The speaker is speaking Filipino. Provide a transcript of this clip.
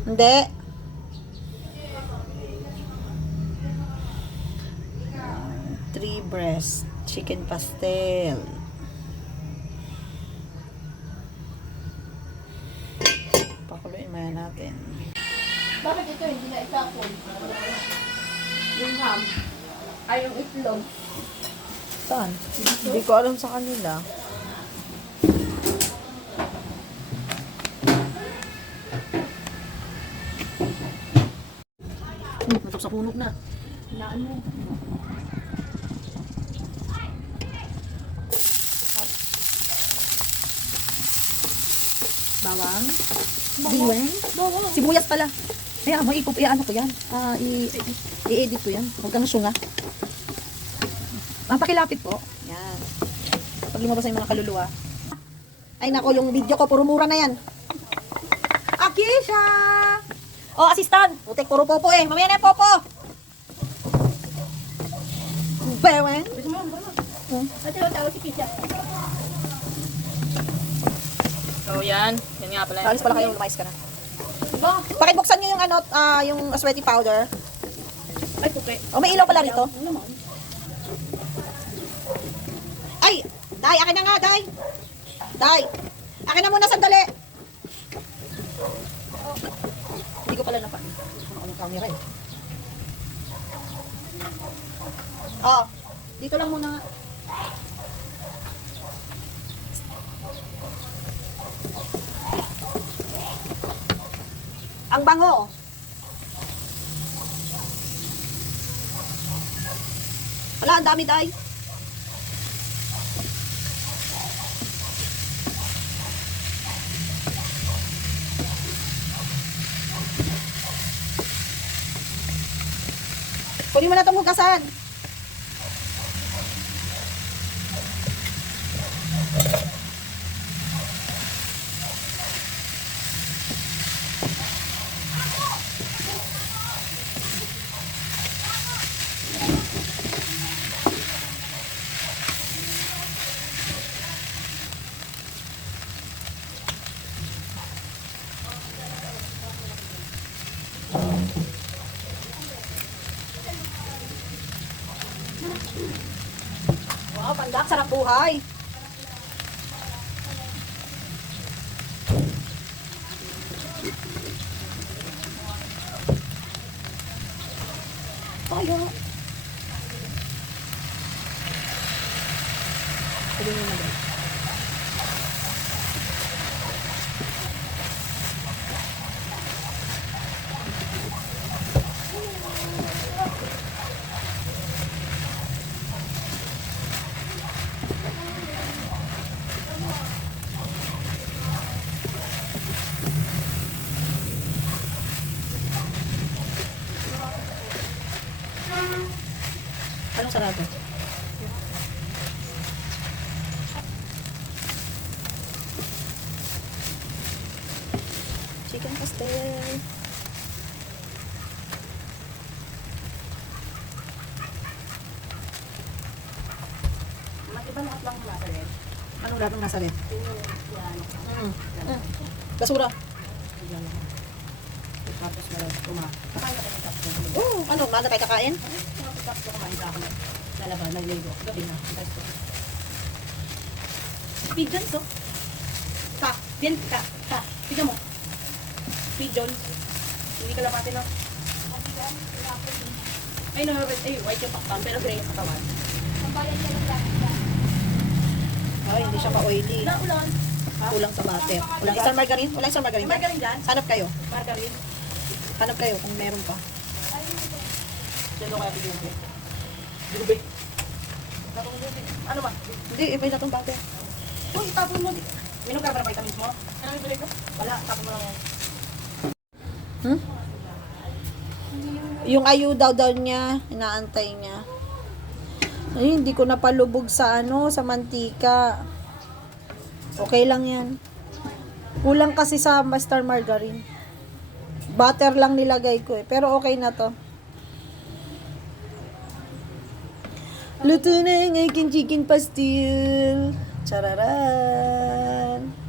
Hindi. Three breast chicken pastel. Pakuluin maya natin. Bakit ito hindi na itapon? Yung ham. Ay, yung itlog. Saan? Hindi ko alam sa kanila. Masok sa puno na. Na ano? Bawang. Diwen. Bawang. Sibuyas pala. Kaya mo ipop, ano ko yan? Ah, i- i-edit ko yan. Huwag kang sunga. Pakilapit po. Yan. Pag lumabas na yung mga kaluluwa. Ay nako, yung video ko, puro mura na yan. Akisha! Oh, assistant! Putik, puro popo eh. Mamaya na yung popo! Bewen? Hmm. So, yan. Yan nga pala. Alis pala kayo, lumayas ka na. Ba? Pakibuksan nyo yung ano, ah, yung sweaty powder. Ay, puke. Oh, may ilaw pala rito. Ay! Day, akin na nga, Day! Day! Akin na muna sandali! Hindi ko pala napa... Ano yung camera eh? Oh, dito lang muna. Ang bango. Wala, ang dami, Day. Kunin mo na itong hugasan. Wow, pandak, sarap buhay. Tayo. Pwede mo na Anong sarado? Chicken pastel. Mag-iba lahat lang nasa rin. Anong lahat ng nasa rin? Mm. Mm. Basura. Tapos meron kuma. Kakain ka sa tapos. Oh, ano? Maaga tayo kakain? Tapos tapos kumain ako. Lalaba, nagligo. Gabi na. Tapos Pigeon to. Ta, din ka. Ta, tignan mo. Pigeon. Hindi ka lamati no. Ay, no. Ay, white yung pakpan, pero gray yung katawan. Ay, hindi siya ma-oily. Naulan. Kulang sa butter. Walang isang margarine? Walang isang margarine? Margarine dyan? Hanap kayo. Margarine. Hanap kayo kung meron pa. Diyan kaya. Tatong dube. Ano ba? Hindi, iba na itong butter. Uy, itapon mo. Minom ka ba ng vitamins mo? Ano bibili ko? Wala, tapon mo lang yan. Hmm? Yung ayuda daw niya, inaantay niya. Ay, hindi ko napalubog sa ano, sa mantika. Okay lang yan. Kulang kasi sa master margarine. Butter lang nilagay ko eh. Pero okay na to. Luto na yung aking chicken pastil. Chararan.